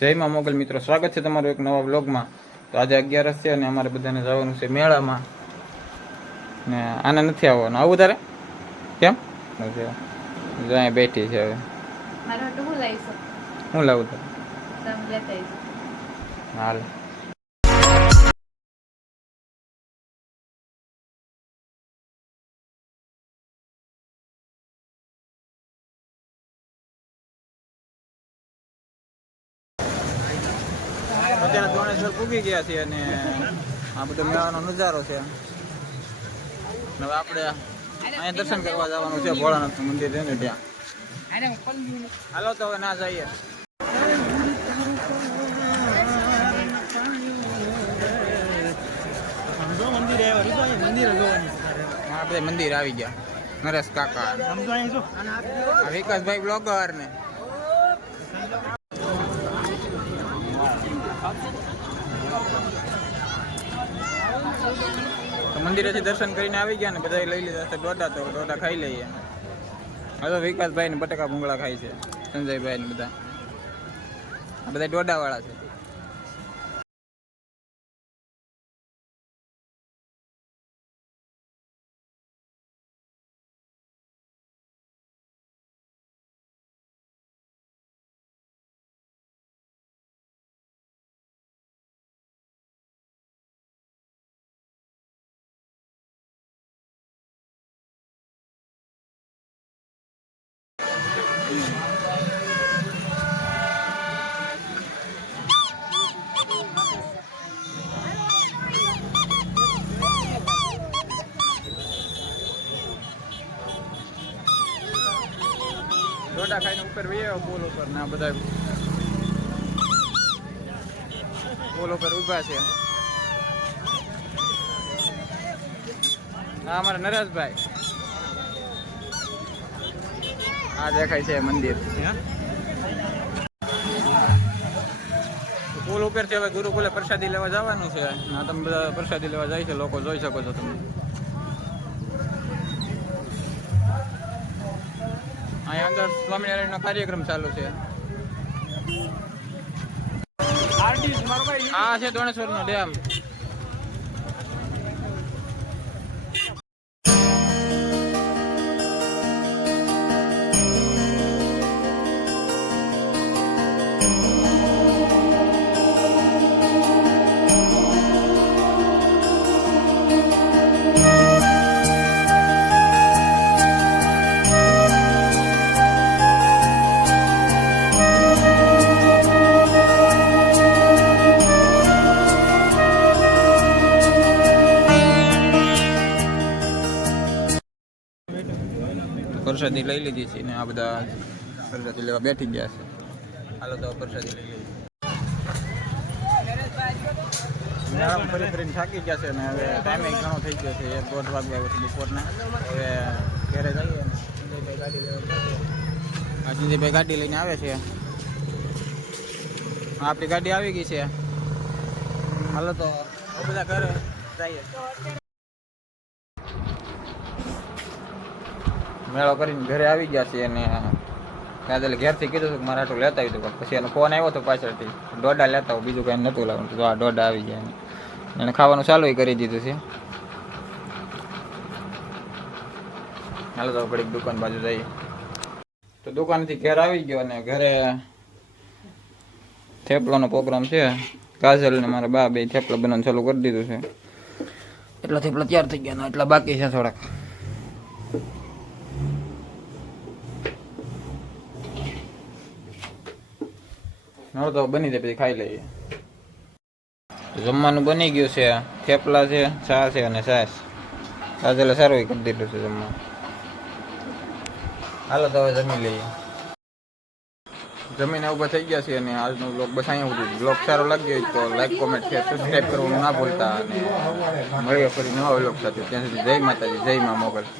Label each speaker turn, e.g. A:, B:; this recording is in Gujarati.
A: જય માં મોગલ મિત્રો સ્વાગત છે તમારું એક નવા બ્લોગમાં તો આજે અગિયારસ છે અને અમારે બધાને જવાનું છે મેળામાં. ને આને નથી આવવાનું. આવું તારે? કેમ? અહીંયા બેઠી છે હવે.
B: હું લાવી
A: તારે? હાલ. અત્યારે દોણેશ્વર પૂગી ગયા છે અને આ બધો મેળાનો નજારો છે. હવે આપણે અહીંયા દર્શન કરવા જવાનું છે ભોળાનાથ મંદિર છે ને ત્યાં. હાલો તો હવે ના જઈએ. આ બધા મંદિર આવી ગયા. નરેશ કાકા. વિકાસભાઈ બ્લોગર ને. મંદિરેથી દર્શન કરીને આવી ગયા ને બધા લઈ લીધા છે દોડા તો ડોટા ખાઈ લઈએ. હવે વિકાસભાઈ ને બટાકા ભૂંગળા ખાય છે સંજયભાઈ ને બધા બધા ડોડાવાળા છે. દોડા ખાઈને ઉપર વહી પુલ પોલ ઉપર ને આ બધા પુલ ઉપર ઊભા છે. આ અમારા નરેશભાઈ આ દેખાય છે મંદિર. પુલ ઉપરથી હવે ગુરુકુલે પ્રસાદી લેવા જવાનું છે. આ તમે બધા પ્રસાદી લેવા જાય છે લોકો જોઈ શકો છો તમે. અહીંયા અંદર સ્વામિનારાયણનો કાર્યક્રમ ચાલુ છે. આ છે દોણેશ્વરનો ડેમ. પ્રસાદી લઈ લીધી છે ને આ બધા પ્રસાદી લેવા બેઠી ગયા છે. હાલો તો પ્રસાદી લઈ લીધી ફરી ફરીને થાકી ગયા છે ને હવે ટાઈમે ઘણો થઈ ગયો છે, એક દોઢ વાગે આવ્યો બપોરના. હવે ઘરે ગાડી લઈને આવે છે. આપણી ગાડી આવી ગઈ છે. હાલો તો બધા ઘરે મેળો કરીને ઘરે આવી ગયા છે અને કાજલે ઘેરથી કીધું હતું કે મારા આટલું લેતા આવી પછી એનો ફોન આવ્યો હતો પાછળથી દોડા લેતા આવું, બીજું કાંઈ નહોતું લાવવાનું. તો આ દોડા આવી ગયા એને ખાવાનું ચાલુ કરી દીધું છે. હાલો તો ઘડીક દુકાન બાજુ જઈએ. તો દુકાનથી ઘેર આવી ગયો અને ઘરે થેપલાનો પ્રોગ્રામ છે. કાજલ ને મારા બા બે થેપલા બનાવવાનું ચાલુ કરી દીધું છે. એટલા થેપલા તૈયાર થઈ ગયા એટલા બાકી છે થોડાક. હવે તો બની જાય, પછી ખાઈ લઈએ. જમવાનું બની ગયું છે, થેપલા છે, ચા છે અને સાસ કાજલે સારું કરી દીધું છે જમવાનું. હાલો, તો હવે જમી લઈએ. જમીને ઊભા થઈ ગયા છે અને આજનો બ્લોગ બસ અહીંયા સુધી. બ્લોગ સારો લાગ્યો હોય તો લાઈક કોમેન્ટ શેર સબસ્ક્રાઈબ કરવાનું ના ભૂલતા. અને મળીએ ફરી નવા બ્લોગ સાથે. ત્યાં સુધી જય માતાજી, જય મા મોગલ.